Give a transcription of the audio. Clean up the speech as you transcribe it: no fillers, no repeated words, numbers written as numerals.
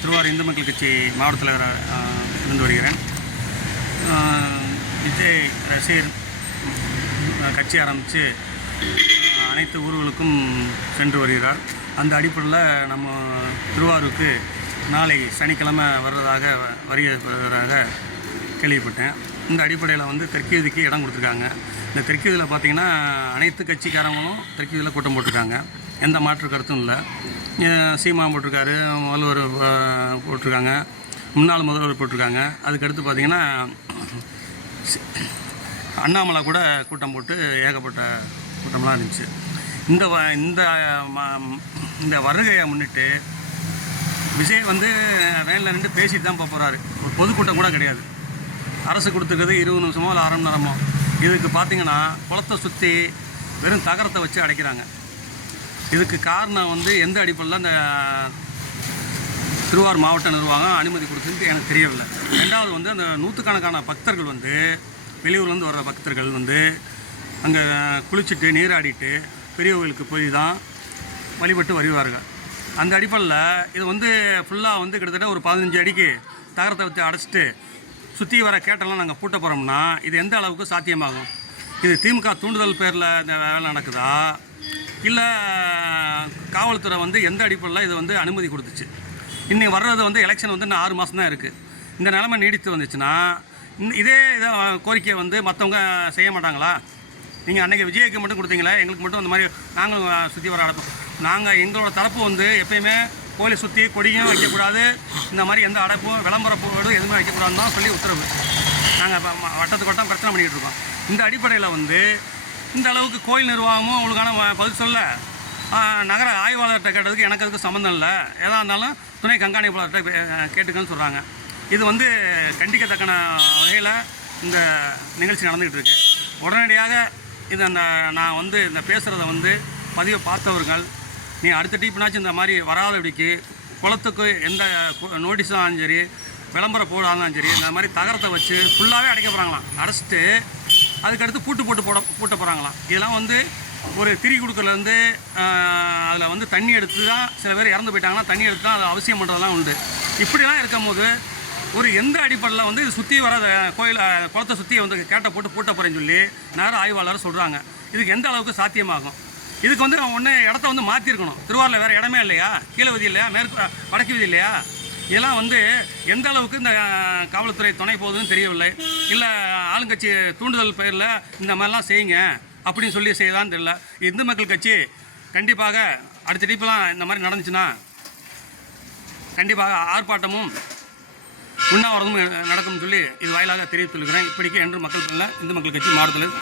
திருவாரூர் இந்து மக்கள் கட்சி மாவட்ட தலைவராக இருந்து வருகிறேன். விஜய் ரசிகர் கட்சி ஆரம்பித்து அனைத்து ஊர்களுக்கும் சென்று வருகிறார். அந்த அடிப்படையில் நம்ம திருவாரூருக்கு நாளை சனிக்கிழமை வருவதாக கேள்விப்பட்டேன். இந்த அடிப்படையில் தெற்குவீதிக்கு இடம் கொடுத்துருக்காங்க. இந்த தெற்குவீதியில் பார்த்திங்கன்னா அனைத்து கட்சிக்காரங்களும் தெற்குவீதியில் கூட்டம் போட்டிருக்காங்க. எந்த மாற்று கருத்தும் இல்லை. சீமா போட்டிருக்காரு, முதல்வர் போட்டிருக்காங்க, முன்னாள் முதல்வர் போட்டிருக்காங்க. அதுக்கடுத்து பார்த்திங்கன்னா அண்ணாமலை கூட கூட்டம் போட்டு ஏகப்பட்ட கூட்டம்லாம் இருந்துச்சு. இந்த வருகையை முன்னிட்டு விஜய் வேனில் நின்று பேசிட்டு தான் போகிறாரு. ஒரு பொதுக்கூட்டம் கூட கிடையாது. அரசு கொடுத்துருக்கிறது 20 நிமிஷமோ இல்லை அரை மணி நேரமோ. இதுக்கு பார்த்திங்கன்னா குளத்தை சுற்றி வெறும் தகரத்தை வச்சு அடைக்கிறாங்க. இதுக்கு காரணம் எந்த அடிப்படையில் அந்த திருவாரூர் மாவட்ட நிர்வாகம் அனுமதி கொடுத்துன்னு எனக்கு தெரியவில்லை. ரெண்டாவது அந்த நூற்றுக்கணக்கான பக்தர்கள் வெளியூர்லேருந்து வர்ற பக்தர்கள் அங்கே குளிச்சுட்டு நீராடிட்டு பெரிய கோயிலுக்கு போய் தான் வழிபட்டு வருவார்கள். அந்த அடிப்படையில் இது ஃபுல்லாக கிட்டத்தட்ட ஒரு 15 அடிக்கு தகரத்தை வச்சு அடைச்சிட்டு சுற்றி வர கேட்டெல்லாம் நாங்கள் பூட்ட போகிறோம்னா இது எந்த அளவுக்கு சாத்தியமாகும்? இது திமுக தூண்டுதல் பேரில் இந்த வேலை நடக்குதா, இல்லை காவல்துறை எந்த அடிப்படையில் இது அனுமதி கொடுத்துச்சு? இன்னைக்கு வர்றது எலெக்ஷன் இன்னும் 6 மாதம் தான் இருக்குது. இந்த நிலைமை நீடித்து வந்துச்சுன்னா இதே கோரிக்கையை மற்றவங்க செய்ய மாட்டாங்களா? நீங்கள் அன்றைக்கி விஜய்க்கு மட்டும் கொடுத்தீங்களே, எங்களுக்கு மட்டும் இந்த மாதிரி நாங்களும் சுற்றி வர அடைப்போம். நாங்கள் எங்களோட தரப்பு எப்பயுமே கோயிலை சுற்றி கொடியும் வைக்கக்கூடாது, இந்த மாதிரி எந்த அடைப்பும் விளம்பர போடு எதுவுமே வைக்கக்கூடாதுன்னு தான் சொல்லி உத்தரவு. நாங்கள் வட்டத்துக்கு வட்டம் பிரச்சனை பண்ணிக்கிட்டு இருக்கோம். இந்த அடிப்படையில் இந்த அளவுக்கு கோயில் நிர்வாகமும் உங்களுக்கான பதில் சொல்ல, நகர ஆய்வாளர்கிட்ட கேட்டதுக்கு எனக்கு அதுக்கு சம்மந்தம் இல்லை, எதாக இருந்தாலும் துணை கண்காணிப்பாளர்கிட்ட கேட்டுக்கன்னு சொல்கிறாங்க. இது கண்டிக்கத்தக்கன வகையில் இந்த நிகழ்ச்சி நடந்துக்கிட்டு இருக்குது. உடனடியாக இது நான் இந்த பேசுகிறத பதிவை பார்த்தவர்கள், நீ அடுத்த டீப்னாச்சும் இந்த மாதிரி வராதபடிக்கு குளத்துக்கு எந்த நோட்டீஸாக சரி, விளம்பர போடாதான் சரி, இந்த மாதிரி தகரத்தை வச்சு ஃபுல்லாகவே அடைக்க போகிறாங்களாம். அடைச்சிட்டு அதுக்கடுத்து பூட்ட போகிறாங்களாம். இதெல்லாம் ஒரு திரி கொடுக்கறதுலேருந்து அதில் தண்ணி எடுத்து தான் சில பேர் இறந்து போயிட்டாங்கன்னா தண்ணி எடுத்து தான் அதை அவசியம் பண்ணுறதுலாம் உண்டு. இப்படிலாம் இருக்கும்போது ஒரு எந்த அடிப்படையில் இது சுற்றி வர கோயில் குளத்தை சுற்றி கேட்டை போட்டு பூட்ட போகிறேன்னு சொல்லி நேரம் ஆய்வாளர் சொல்கிறாங்க. இதுக்கு எந்த அளவுக்கு சாத்தியமாகும்? இதுக்கு ஒன்று இடத்த மாற்றிருக்கணும். திருவாரூரில் வேறு இடமே இல்லையா? கீழே விதி இல்லையா? வடக்கு விதி இல்லையா? இதெல்லாம் எந்த அளவுக்கு இந்த காவல்துறை துணை போகுதுன்னு தெரியவில்லை. இல்லை ஆளுங்கட்சி தூண்டுதல் பெயரில் இந்த மாதிரிலாம் செய்யுங்க அப்படின்னு சொல்லி செய்யலான்னு தெரியல. இந்து மக்கள் கட்சி கண்டிப்பாக அடுத்த டீப்பெல்லாம் இந்த மாதிரி நடந்துச்சுன்னா கண்டிப்பாக ஆர்ப்பாட்டமும் உண்ணாவிரதமும் நடக்கும்னு சொல்லி இது வாயிலாக தெரிவித்துள்கிறேன். இப்படிக்கு என்று மக்கள் இந்து மக்கள் கட்சி மாவட்டத்தில்